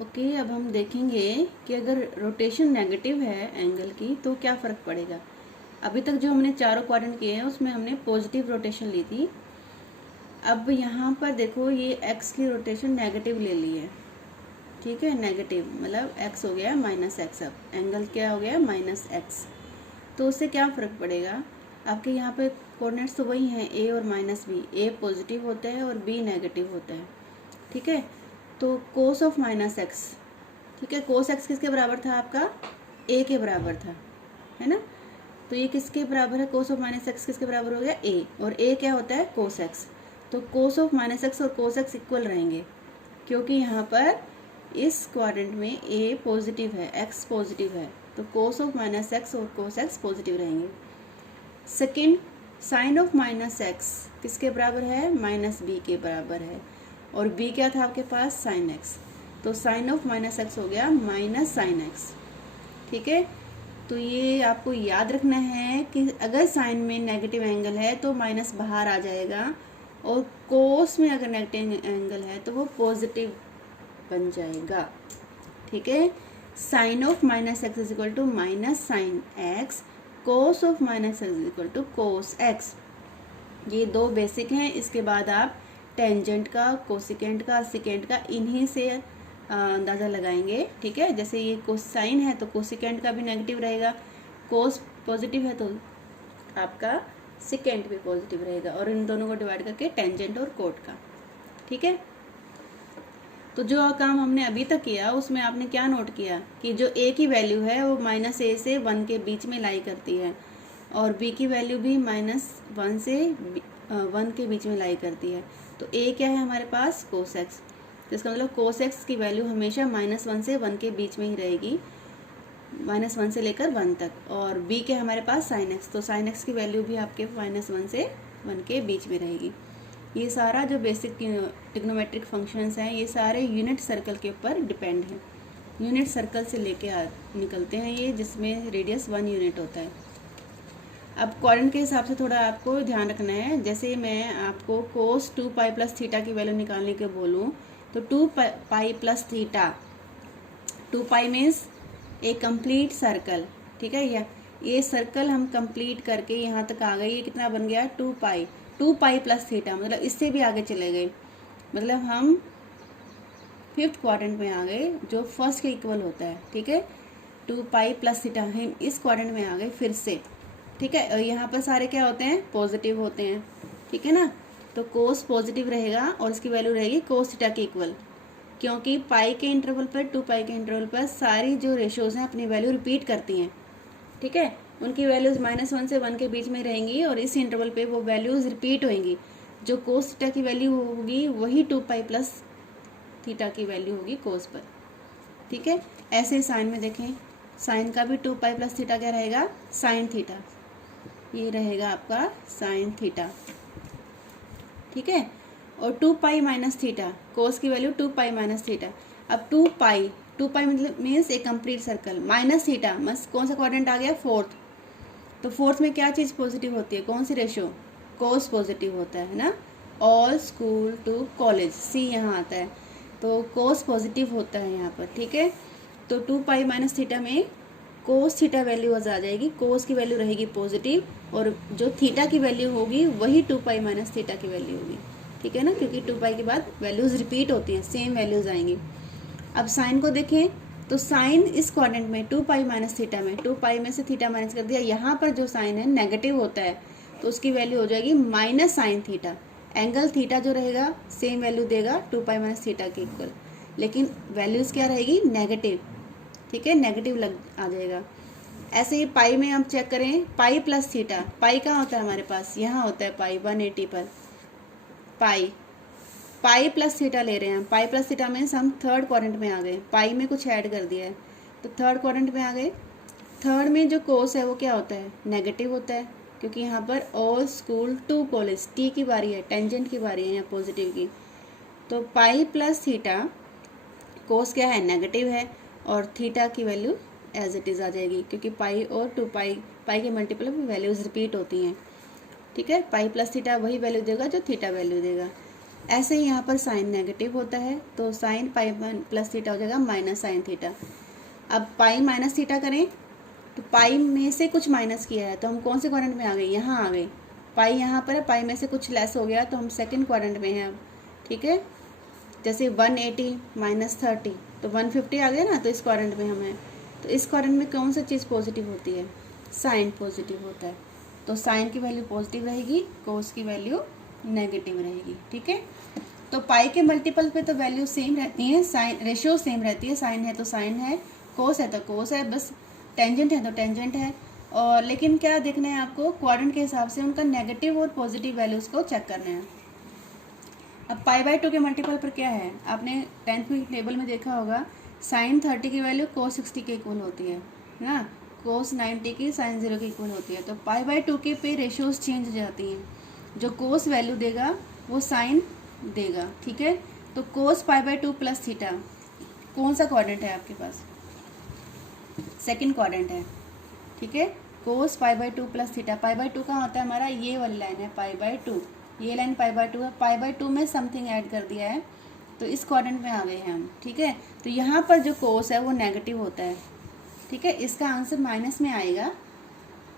Okay, अब हम देखेंगे कि अगर रोटेशन नेगेटिव है एंगल की तो क्या फ़र्क पड़ेगा। अभी तक जो हमने चारों क्वाड्रेंट किए हैं उसमें हमने पॉजिटिव रोटेशन ली थी। अब यहाँ पर देखो ये एक्स की रोटेशन नेगेटिव ले ली है, ठीक है। नेगेटिव मतलब एक्स हो गया माइनस एक्स, अब एंगल क्या हो गया माइनस एक्स। तो उससे क्या फ़र्क पड़ेगा, आपके यहाँ पे कोऑर्डिनेट्स तो वही हैं ए और माइनस बी। ए पॉजिटिव होता है और बी नेगेटिव होता है, ठीक है। तो कोस ऑफ माइनस एक्स, ठीक है। कोस एक्स किसके बराबर था आपका, ए के बराबर था, है ना। तो ये किसके बराबर है, कोस ऑफ माइनस एक्स किसके बराबर हो गया, ए, और ए क्या होता है कोस एक्स। तो कोस ऑफ माइनस एक्स और कोस एक्स इक्वल रहेंगे, क्योंकि यहाँ पर इस क्वाड्रेंट में ए पॉजिटिव है, एक्स पॉजिटिव है, तो कोस ऑफ माइनस एक्स और कोस एक्स पॉजिटिव रहेंगे। Second, sine of minus X किसके बराबर है, माइनस बी के बराबर है, और बी क्या था आपके पास, साइन एक्स। तो साइन ऑफ माइनस एक्स हो गया माइनस साइन एक्स, ठीक है। तो ये आपको याद रखना है कि अगर साइन में नेगेटिव एंगल है तो माइनस बाहर आ जाएगा, और कोस में अगर नेगेटिव एंगल है तो वो पॉजिटिव बन जाएगा, ठीक है। Sine of minus X is equal to minus sine X, cos of minus X is equal to cos X. ये दो बेसिक हैं। इसके बाद आप टेंजेंट का, कोसिकेंट का, सिकेंट का इन्हीं से अंदाज़ा लगाएंगे, ठीक है। जैसे ये कोसाइन है तो कोसिकेंट का भी नेगेटिव रहेगा, कोस पॉजिटिव है तो आपका सिकेंट भी पॉजिटिव रहेगा, और इन दोनों को डिवाइड करके टेंजेंट और कोट का, ठीक है। तो जो काम हमने अभी तक किया उसमें आपने क्या नोट किया कि जो ए की वैल्यू है वो माइनस ए से 1 के बीच में लाई करती है, और बी की वैल्यू भी -1 से 1 के बीच में लाई करती है। तो ए क्या है हमारे पास, कोस एक्स। तो इसका मतलब कोस एक्स की वैल्यू हमेशा -1 से 1 के बीच में ही रहेगी, -1 से लेकर 1 तक। और बी क्या है हमारे पास, साइन एक्स। तो साइन एक्स की वैल्यू भी आपके -1 से 1 के बीच में रहेगी। ये सारा जो बेसिक ट्रिग्नोमेट्रिक फंक्शंस हैं ये सारे यूनिट सर्कल के ऊपर डिपेंड हैं। यूनिट सर्कल से लेके निकलते हैं ये, जिसमें रेडियस 1 यूनिट होता है। अब क्वाड्रेंट के हिसाब से थोड़ा आपको ध्यान रखना है। जैसे मैं आपको कोस 2 पाई प्लस थीटा की वैल्यू निकालने के बोलूँ तो 2 pi plus theta, 2 pi means a complete circle, ठीक है। ये सर्कल हम कंप्लीट करके यहाँ तक आ गए, ये कितना बन गया 2 पाई, 2 पाई प्लस थीटा, मतलब इससे भी आगे चले गए, मतलब हम 5th क्वाड्रेंट में आ गए जो फर्स्ट के इक्वल होता है, ठीक है। 2 पाई प्लस थीटा हम इस क्वाड्रेंट में आ गए फिर से, ठीक है। और यहाँ पर सारे क्या होते हैं, पॉजिटिव होते हैं, ठीक है ना। तो कोस पॉजिटिव रहेगा और इसकी वैल्यू रहेगी कोस थीटा के इक्वल, क्योंकि पाई के इंटरवल पर, 2 पाई के इंटरवल पर सारी जो रेशोज हैं अपनी वैल्यू रिपीट करती हैं, ठीक है। उनकी वैल्यूज -1 से 1 के बीच में रहेंगी, और इस इंटरवल पे वो वैल्यूज रिपीट होंगी। जो कोस थीटा की वैल्यू होगी वही 2 पाई प्लस थीटा की वैल्यू होगी कोस पर, ठीक है। ऐसे साइन में देखें, साइन का भी 2 पाई प्लस थीटा क्या रहेगा, साइन थीटा, ये रहेगा आपका साइन थीटा, ठीक है। और 2 पाई माइनस थीटा, कोस की वैल्यू 2 पाई माइनस थीटा। अब 2 पाई मतलब means a complete circle, minus theta मस कौन सा क्वाड्रेंट आ गया, 4th। तो 4th में क्या चीज़ पॉजिटिव होती है, कौन सी रेशो, कोस पॉजिटिव होता है ना। ऑल स्कूल टू कॉलेज, सी यहाँ आता है, तो कोस पॉजिटिव होता है यहाँ पर, ठीक है। तो 2 पाई माइनस थीटा में कोस थीटा वैल्यू आ जाएगी, कोस की वैल्यू रहेगी पॉजिटिव, और जो थीटा की वैल्यू होगी वही 2 पाई माइनस थीटा की वैल्यू होगी, ठीक है ना, क्योंकि 2 पाई के बाद वैल्यूज रिपीट होती हैं, सेम वैल्यूज आएंगी। अब साइन को देखें तो साइन इस क्वाड्रेंट में 2 पाई माइनस थीटा में 2 पाई में से थीटा माइनस कर दिया, यहाँ पर जो साइन है नेगेटिव होता है तो उसकी वैल्यू हो जाएगी minus sine theta. Angle theta जो रहेगा सेम वैल्यू देगा 2 पाई माइनस थीटा के इक्वल, लेकिन वैल्यूज क्या रहेगी, नेगेटिव, ठीक है, नेगेटिव लग आ जाएगा। ऐसे ही पाई में हम चेक करें, पाई प्लस थीटा, पाई कहाँ होता है हमारे पास, यहाँ होता है पाई 180 पर, पाई प्लस थीटा ले रहे हैं। पाई प्लस थीटा मीन्स हम 3rd क्वाड्रेंट में आ गए, पाई में कुछ ऐड कर दिया है तो 3rd क्वाड्रेंट में आ गए। 3rd में जो कोस है वो क्या होता है, नेगेटिव होता है, क्योंकि यहाँ पर all school to college, T की बारी है, टेंजेंट की बारी है यहाँ पॉजिटिव की। तो पाई प्लस थीटा, कोस क्या है, नेगेटिव है, और थीटा की वैल्यू एज इट इज़ आ जाएगी, क्योंकि पाई और 2 पाई के मल्टीपल वैल्यूज रिपीट होती हैं, ठीक है। पाई प्लस थीटा वही वैल्यू देगा जो थीटा वैल्यू देगा। ऐसे ही यहाँ पर साइन नेगेटिव होता है, तो साइन पाई प्लस थीटा हो जाएगा माइनस साइन थीटा। अब पाई माइनस थीटा करें तो पाई में से कुछ माइनस किया है तो हम कौन से क्वाड्रेंट में आ गए, यहाँ आ गए। पाई यहाँ पर है, पाई में से कुछ लेस हो गया तो हम सेकंड क्वाड्रेंट में हैं अब, ठीक है। जैसे 180 माइनस 30 तो 150 आ गया ना, तो इस क्वाड्रेंट में हम हैं। तो इस क्वाड्रेंट में कौन सा चीज़ पॉजिटिव होती है, साइन पॉजिटिव होता है, तो साइन की वैल्यू पॉजिटिव रहेगी, कोस की वैल्यू नेगेटिव रहेगी, ठीक है। तो पाई के मल्टीपल पे तो वैल्यू सेम रहती है, साइन रेशियो सेम रहती है, साइन है तो साइन है, कोस है तो कोस है, बस टेंजेंट है तो टेंजेंट है। और लेकिन क्या देखना है आपको, क्वाड्रेंट के हिसाब से उनका नेगेटिव और पॉजिटिव वैल्यूज़ को चेक करना है। अब पाई बाई 2 के मल्टीपल पर क्या है, आपने 10th में टेबल में देखा होगा, साइन 30 की वैल्यू कोस 60 के इक्वल होती है ना, कोस 90 की साइन 0 के इक्वल होती है। तो पाई बाई 2 के पे रेशियोज चेंज हो जाती हैं, जो कोस वैल्यू देगा वो साइन देगा, ठीक है। तो कोस पाई बाई 2 प्लस थीटा कौन सा क्वाड्रेंट है आपके पास, सेकंड क्वाड्रेंट है, ठीक है। Cos pi by 2 plus theta, pi by 2 कहाँ होता है हमारा, ये वाली लाइन है पाई बाई 2, ये लाइन पाई बाई 2 है, पाई बाई 2 में समथिंग ऐड कर दिया है तो इस क्वाड्रेंट में आ गए हैं हम, ठीक है। तो यहाँ पर जो कोस है वो नेगेटिव होता है, ठीक है, इसका आंसर माइनस में आएगा,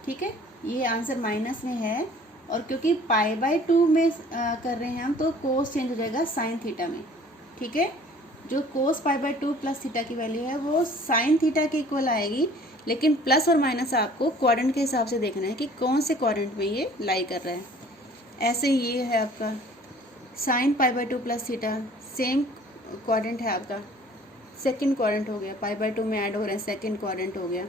ठीक है, ये आंसर माइनस में है। और क्योंकि पाई बाई 2 में कर रहे हैं हम तो कोस चेंज हो जाएगा साइन थीटा में, ठीक है। जो कोस पाई बाई 2 प्लस थीटा की वैल्यू है वो साइन थीटा के इक्वल आएगी, लेकिन प्लस और माइनस आपको क्वाड्रेंट के हिसाब से देखना है कि कौन से क्वाड्रेंट में ये लाई कर रहा है। ऐसे ही ये है आपका sine pi by 2 plus theta, same quadrant है आपका, सेकंड क्वाड्रेंट हो गया, पाई बाई 2 में ऐड हो रहे हैं, सेकंड क्वाड्रेंट हो गया,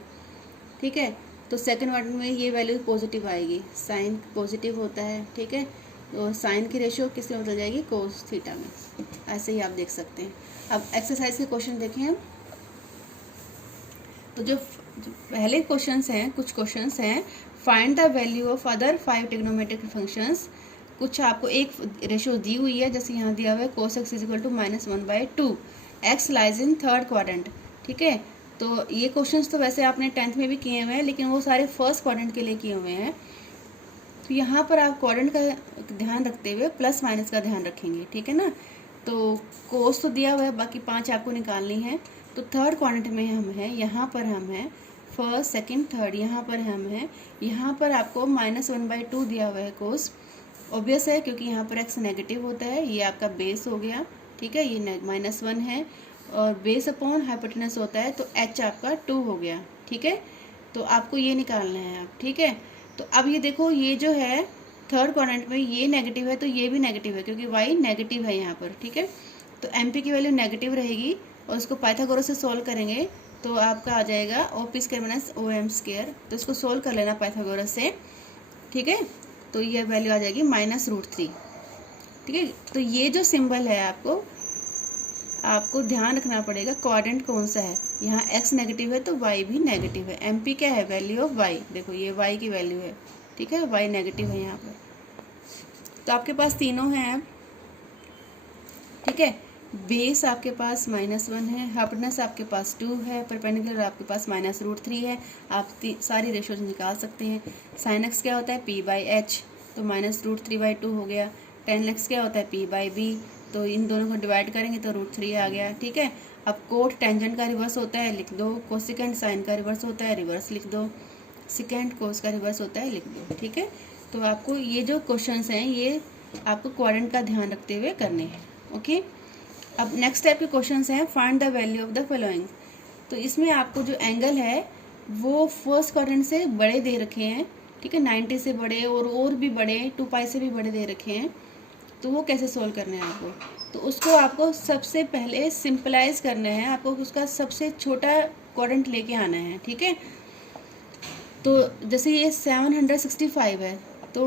ठीक है। तो सेकंड क्वाड्रेंट में ये वैल्यू पॉजिटिव आएगी, साइन पॉजिटिव होता है, ठीक है। तो साइन की रेशियो किस में बदल जाएगी, कोस थीटा में। ऐसे ही आप देख सकते हैं। अब एक्सरसाइज के क्वेश्चन देखें हम, तो जो पहले क्वेश्चंस हैं, कुछ क्वेश्चंस हैं, find the value of other 5 trigonometric functions. कुछ आपको एक रेशियो दी हुई है, जैसे यहाँ दिया हुआ है cos X is equal to -1/2, X lies in third quadrant, ठीक है। तो ये क्वेश्चंस तो वैसे आपने 10th में भी किए हुए हैं, लेकिन वो सारे फर्स्ट क्वाड्रेंट के लिए किए हुए हैं। तो यहाँ पर आप क्वाड्रेंट का ध्यान रखते हुए प्लस माइनस का ध्यान रखेंगे, ठीक है ना। तो कोस तो दिया हुआ है, बाकी 5 आपको निकालनी है। तो थर्ड क्वाड्रेंट में हम हैं, यहाँ पर हम हैं, फर्स्ट सेकंड थर्ड यहाँ पर हम हैं। यहाँ पर आपको -1/2 दिया हुआ है कोस, ऑब्वियस है क्योंकि यहाँ पर एक्स नेगेटिव होता है, ये आपका बेस हो गया, ठीक है, ये -1 है और बेस अपॉन हाइपोटेनस होता है, तो एच आपका 2 हो गया, ठीक है। तो आपको ये निकालना है आप, ठीक है। तो अब ये देखो, ये जो है थर्ड क्वाड्रेंट में ये नेगेटिव है तो ये भी नेगेटिव है, क्योंकि वाई नेगेटिव है यहाँ पर, ठीक है। तो एम पी की वैल्यू नेगेटिव रहेगी और उसको पाइथागोरस से सोल्व करेंगे तो आपका आ जाएगा OP² माइनस OM²। तो इसको सोल्व कर लेना पाइथागोरस से, ठीक है। तो ये वैल्यू आ जाएगी -√3, ठीक है। तो ये जो सिंबल है आपको ध्यान रखना पड़ेगा क्वाड्रेंट कौन सा है। यहाँ x नेगेटिव है तो y भी नेगेटिव है। MP क्या है, वैल्यू ऑफ y, देखो ये y की वैल्यू है, ठीक है, y नेगेटिव है यहाँ पर। तो आपके पास तीनों हैं, ठीक है। बेस आपके पास -1 है, हाइपोटेनस आपके पास 2 है, परपेंडिकुलर आपके पास -√3 है। आप सारी रेशियोज निकाल सकते हैं। sin x क्या होता है, p/h, तो -√3/2 हो गया। tan x क्या होता है, p/b, तो इन दोनों को डिवाइड करेंगे तो √3 आ गया, ठीक है। अब कोट टेंजेंट का रिवर्स होता है, लिख दो। कोसिकेंट साइन का रिवर्स होता है, रिवर्स लिख दो। सिकेंट कोस का रिवर्स होता है, लिख दो, ठीक है। तो आपको ये जो क्वेश्चंस हैं ये आपको क्वाड्रेंट का ध्यान रखते हुए करने हैं, ओके। अब नेक्स्ट टाइप के क्वेश्चंस हैं, find the value of the following. तो इसमें आपको जो एंगल है वो फर्स्ट क्वाड्रेंट से बड़े दे रखे हैं, ठीक है, 90 से बड़े और भी बड़े, 2π से भी बड़े दे रखे हैं। तो वो कैसे सोल्व करना है आपको, तो उसको आपको सबसे पहले सिंपलाइज करना है, आपको उसका सबसे छोटा क्वाड्रेंट लेके आना है, ठीक है। तो जैसे ये 765 है तो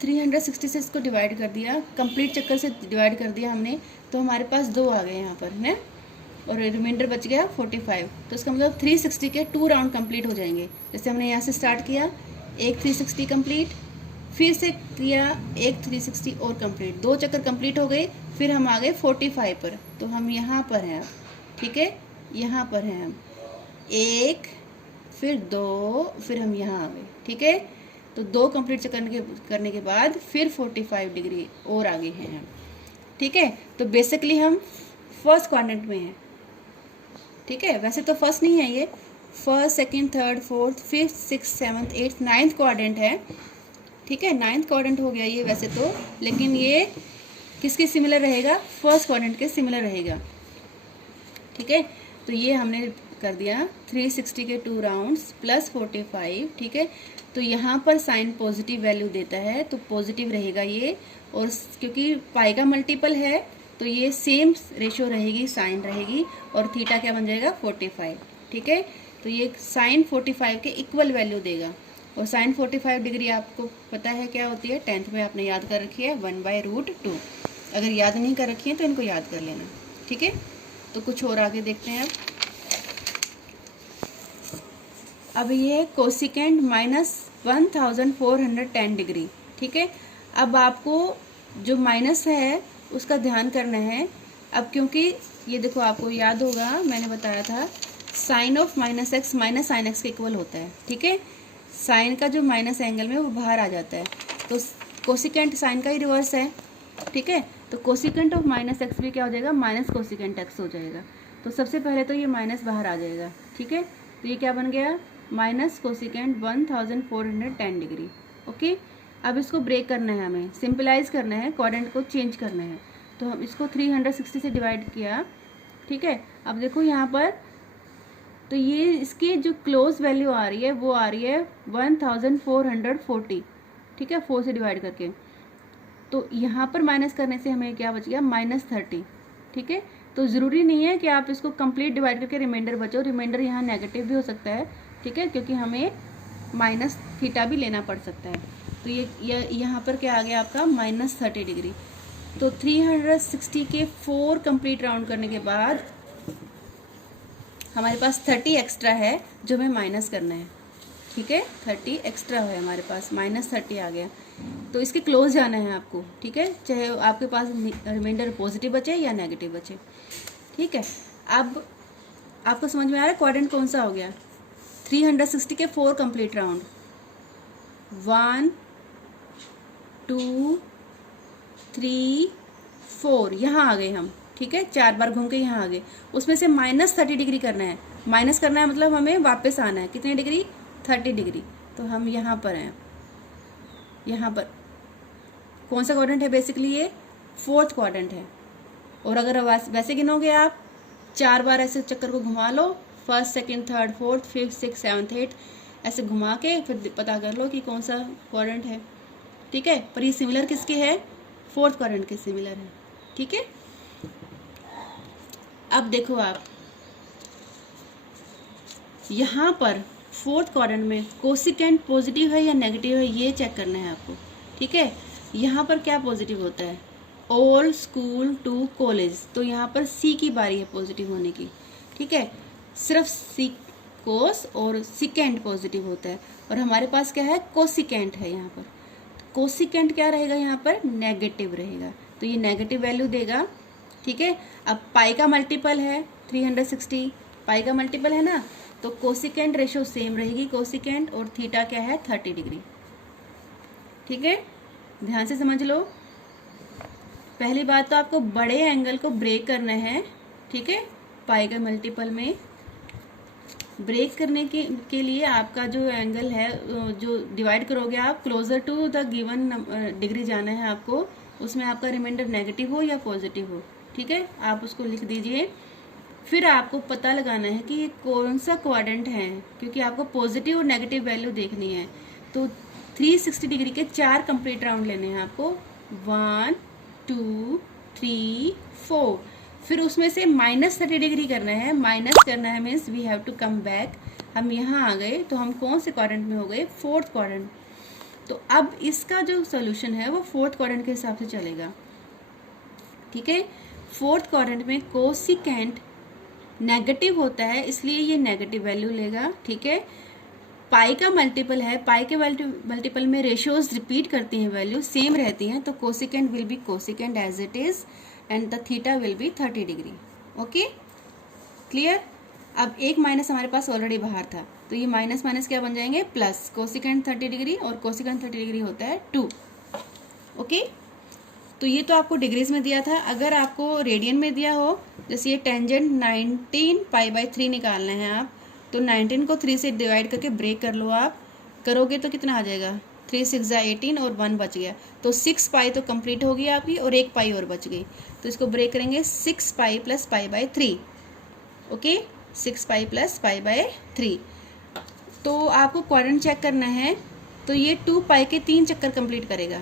360 से इसको डिवाइड कर दिया, कंप्लीट चक्कर से डिवाइड कर दिया हमने, तो हमारे पास 2 आ गए यहाँ पर है, और रिमाइंडर बच गया 45। तो इसका मतलब 360 के 2 राउंड कंप्लीट हो जाएंगे। जैसे हमने यहाँ से स्टार्ट किया, एक 360 कंप्लीट, फिर से किया एक 360 और कंप्लीट, 2 चक्कर कंप्लीट हो गए, फिर हम आ गए 45 पर। तो हम यहाँ पर हैं अब, ठीक है, यहाँ पर हैं हम, 1 फिर 2 फिर हम यहाँ आ गए, ठीक है। तो 2 कंप्लीट चक्कर करने के बाद फिर 45 डिग्री और आगे हैं हम। ठीक है, तो बेसिकली हम फर्स्ट क्वाड्रेंट में हैं। ठीक है, वैसे तो फर्स्ट नहीं है ये, first, second, third, fourth, fifth, six, seventh, eighth, ninth quadrant है। ठीक है, नाइन्थ क्वाड्रेंट हो गया ये वैसे तो, लेकिन ये किसके सिमिलर रहेगा? फर्स्ट क्वाड्रेंट के सिमिलर रहेगा। ठीक है, तो ये हमने कर दिया 360 के 2 राउंड्स प्लस 45। ठीक है, तो यहाँ पर साइन पॉजिटिव वैल्यू देता है तो पॉजिटिव रहेगा ये, और क्योंकि पाई का मल्टीपल है तो ये सेम रेशियो रहेगी, साइन रहेगी, और थीटा क्या बन जाएगा? 45। ठीक है, तो ये साइन 45 के इक्वल वैल्यू देगा, और साइन 45 डिग्री आपको पता है क्या होती है, 10th में आपने याद कर रखी है, 1/√2। अगर याद नहीं कर रखी है तो इनको याद कर लेना। ठीक है, तो कुछ और आगे देखते हैं। अब ये कोसिकेंट -1410 डिग्री। ठीक है, अब आपको जो माइनस है उसका ध्यान करना है। अब क्योंकि ये देखो, आपको याद होगा मैंने बताया था sine of -x minus sine X के इक्वल होता है। ठीक है, साइन का जो माइनस एंगल में वो बाहर आ जाता है, तो कोसिकेंट साइन का ही रिवर्स है। ठीक है, तो कोसिकेंट ऑफ -x भी क्या हो जाएगा? माइनस कोसिकेंट x हो जाएगा। तो सबसे पहले तो ये माइनस बाहर आ जाएगा। ठीक है, तो ये क्या बन गया? Minus cosecant 1410 degree. ओके, अब इसको ब्रेक करना है, हमें सिंपलाइज करना है, क्वाड्रेंट को चेंज करना है, तो हम इसको 360 से डिवाइड किया। ठीक है, अब देखो यहाँ पर, तो ये इसकी जो क्लोज वैल्यू आ रही है वो आ रही है 1440। ठीक है, 4 से डिवाइड करके, तो यहाँ पर माइनस करने से हमें क्या बच गया? -30। ठीक है, तो ज़रूरी नहीं है कि आप इसको कंप्लीट डिवाइड करके रिमाइंडर बचो, रिमाइंडर यहाँ नेगेटिव भी हो सकता है। ठीक है, क्योंकि हमें माइनस थीटा भी लेना पड़ सकता है। तो ये यहाँ पर क्या आ गया आपका? -30 डिग्री। तो 360 के 4 कंप्लीट राउंड करने के बाद हमारे पास 30 एक्स्ट्रा है जो हमें माइनस करना है। ठीक है, 30 एक्स्ट्रा है हमारे पास, -30 आ गया, तो इसके क्लोज जाना है आपको। ठीक है, चाहे आपके पास रिमाइंडर पॉजिटिव बचे या नेगेटिव बचे। ठीक है, अब आपको समझ में आ रहा है क्वाड्रेंट कौन सा हो गया? 360 के 4 कंप्लीट राउंड, 1 2 3 4, यहाँ आ गए हम। ठीक है, 4 बार घूम के यहाँ आ गए, उसमें से -30 डिग्री करना है। माइनस करना है मतलब हमें वापस आना है, कितनी डिग्री? 30 डिग्री। तो हम यहाँ पर हैं, यहाँ पर कौन सा क्वाड्रेंट है? बेसिकली ये 4th क्वाड्रेंट है। और अगर वैसे गिनोगे आप, 4 बार ऐसे चक्कर को घुमा लो, first, second, third, fourth, fifth, six, seventh, eighth, ऐसे घुमा के फिर पता कर लो कि कौन सा क्वाड्रेंट है। ठीक है, पर ये सिमिलर किसके है? 4th क्वाड्रेंट के सिमिलर है। ठीक है, अब देखो आप यहाँ पर 4th क्वाड्रेंट में कोसिकेंट पॉजिटिव है या नेगेटिव है, ये चेक करना है आपको। ठीक है, यहाँ पर क्या पॉजिटिव होता है? ऑल स्कूल टू कॉलेज, तो यहाँ पर सी की बारी है पॉजिटिव होने की। ठीक है, सिर्फ सी कोस और सिकेंट पॉजिटिव होता है, और हमारे पास क्या है? कोसिकेंट है यहाँ पर। कोसिकेंट क्या रहेगा? यहाँ पर नेगेटिव रहेगा, तो ये नेगेटिव वैल्यू देगा। ठीक है, अब पाई का मल्टीपल है 360, पाई का मल्टीपल है ना, तो कोसिकेंट रेशो सेम रहेगी, कोसिकेंट, और थीटा क्या है? 30 डिग्री। ठीक है, ध्यान से समझ लो। पहली बात तो आपको बड़े एंगल को ब्रेक करना है। ठीक है, पाई का मल्टीपल में ब्रेक करने के लिए आपका जो एंगल है, जो डिवाइड करोगे आप, closer to the given degree जाना है आपको, उसमें आपका रिमाइंडर नेगेटिव हो या पॉजिटिव हो। ठीक है, आप उसको लिख दीजिए। फिर आपको पता लगाना है कि ये कौन सा क्वाड्रेंट है, क्योंकि आपको पॉजिटिव और नेगेटिव वैल्यू देखनी है। तो 360 डिग्री के 4 कंप्लीट राउंड लेने हैं आपको, 1 2 3 4, फिर उसमें से -30 डिग्री करना है। माइनस करना है means we have to come back. हम यहाँ आ गए तो हम कौन से क्वाड्रेंट में हो गए? 4th quadrant. तो अब इसका जो सोल्यूशन है वो 4th क्वाड्रेंट के हिसाब से चलेगा। ठीक है, 4th क्वाड्रेंट में कोसिकेंट नेगेटिव होता है, इसलिए ये नेगेटिव वैल्यू लेगा। ठीक है, पाई का मल्टीपल है, पाई के मल्टीपल में रेशियोज रिपीट करती हैं, वैल्यू सेम रहती हैं, तो cosecant will be cosecant as it is and the theta will be 30 degree. Okay, clear. अब एक माइनस हमारे पास ऑलरेडी बाहर था, तो ये माइनस माइनस क्या बन जाएंगे? प्लस। कोसिकेंट 30 डिग्री और कोसिकेंट 30 डिग्री होता है 2। ओके, तो ये तो आपको डिग्रीज में दिया था। अगर आपको रेडियन में दिया हो, जैसे ये टेंजेंट 19 π/3 निकालना है आप, तो 19 को 3 से डिवाइड करके ब्रेक कर लो। आप करोगे तो कितना आ जाएगा, 3 6 18 और 1 बच गया, तो 6 पाई तो कंप्लीट होगी आपकी और 1 पाई और बच गई। तो इसको ब्रेक करेंगे 6 pi plus π/3। Okay, 6 pi plus π/3। तो आपको क्वाड्रेंट चेक करना है, तो ये 2 पाई के 3 चक्कर कंप्लीट करेगा।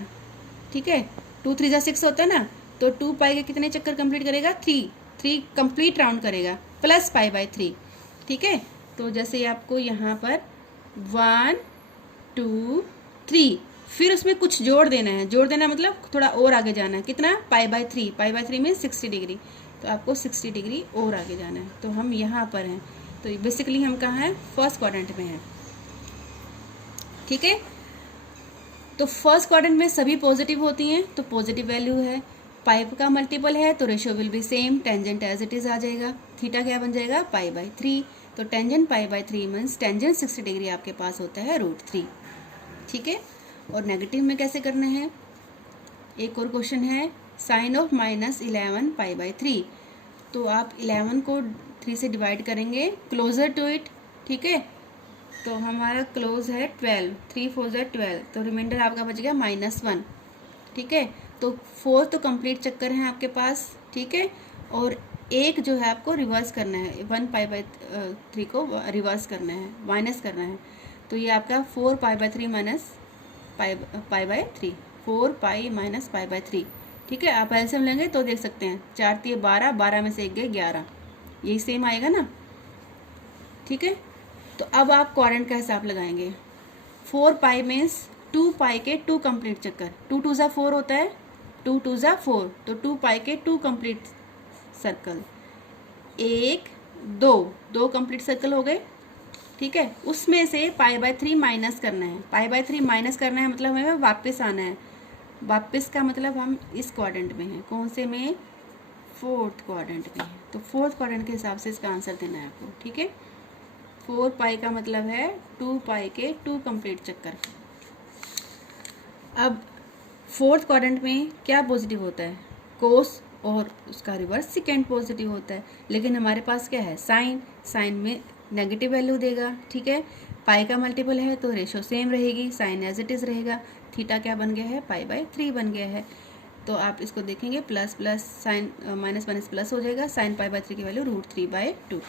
ठीक है, 2 3 जा 6 होता है ना, तो 2 पाई के कितने चक्कर कंप्लीट करेगा, 3 कंप्लीट राउंड करेगा प्लस π/3। ठीक है, तो जैसे आपको यहाँ पर 1 2 3, फिर उसमें कुछ जोड़ देना है। जोड़ देना मतलब थोड़ा और आगे जाना है, कितना, π/3। π/3 में 60 डिग्री, तो आपको 60 डिग्री और आगे जाना है। तो हम यहाँ पर हैं, तो बेसिकली हम कहाँ हैं, फर्स्ट क्वाड्रेंट में हैं। ठीक है, तो फर्स्ट क्वाड्रेंट में सभी पॉजिटिव होती हैं, तो पॉजिटिव वैल्यू है। पाइप का मल्टीपल है तो ratio will be same, tangent as it is आ जाएगा। थीटा क्या बन जाएगा, π/3। तो टेंजेंट π/3 मीन्स टेंजेंट 60 डिग्री आपके पास होता है √3। ठीक है, और नेगेटिव में कैसे करना है, एक और क्वेश्चन है, साइन ऑफ -11 π/3। तो आप 11 को 3 से डिवाइड करेंगे, क्लोजर टू इट। ठीक है, तो हमारा क्लोज है 12, 3 4 जा 12, तो रिमाइंडर आपका बच गया -1। ठीक है, तो 4 तो कंप्लीट चक्कर हैं आपके पास। ठीक है, और एक जो है आपको रिवर्स करना है, 1 π/3 को रिवर्स करना है, माइनस करना है। तो ये आपका 4 π/3 माइनस π/3, 4 पाई माइनस π/3। ठीक है, आप एलसीएम लेंगे तो देख सकते हैं, 4 3 12, 12 में से 1 गए 11, यही सेम आएगा ना। ठीक है, तो अब आप क्वाड्रेंट का हिसाब लगाएंगे। 4 पाई मीन्स 2 पाई के 2 कंप्लीट चक्कर, 2 2 जा 4 होता है, 2 2 जा 4, तो 2 पाई के 2 कंप्लीट सर्कल, 1 2 कंप्लीट सर्कल हो गए। ठीक है, उसमें से π/3 माइनस करना है। π/3 माइनस करना है मतलब हमें वापस आना है। वापस का मतलब हम इस क्वाड्रेंट में हैं, कौन से में, फोर्थ क्वाड्रेंट में है। तो फोर्थ क्वाड्रेंट के हिसाब से इसका आंसर देना है आपको। ठीक है, 4 पाई का मतलब है 2 पाई के 2 कंप्लीट चक्कर। अब फोर्थ क्वाड्रेंट में क्या पॉजिटिव होता है, कोस, और उसका रिवर्स सेकेंड पॉजिटिव होता है। लेकिन हमारे पास क्या है, साइन, साइन में नेगेटिव वैल्यू देगा। ठीक है, पाई का मल्टीपल है तो रेशो सेम रहेगी, साइन एज इट इज रहेगा। थीटा क्या बन गया है, π/3 बन गया है। तो आप इसको देखेंगे plus plus sign minus minus plus हो जाएगा, साइन π/3 की वैल्यू √3/2।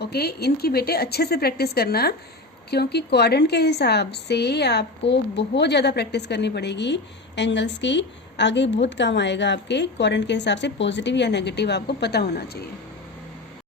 ओके, इनकी बेटे अच्छे से प्रैक्टिस करना, क्योंकि क्वाड्रेंट के हिसाब से आपको बहुत ज़्यादा प्रैक्टिस करनी पड़ेगी एंगल्स की। आगे बहुत काम आएगा आपके, क्वाड्रेंट के हिसाब से पॉजिटिव या नेगेटिव आपको पता होना चाहिए।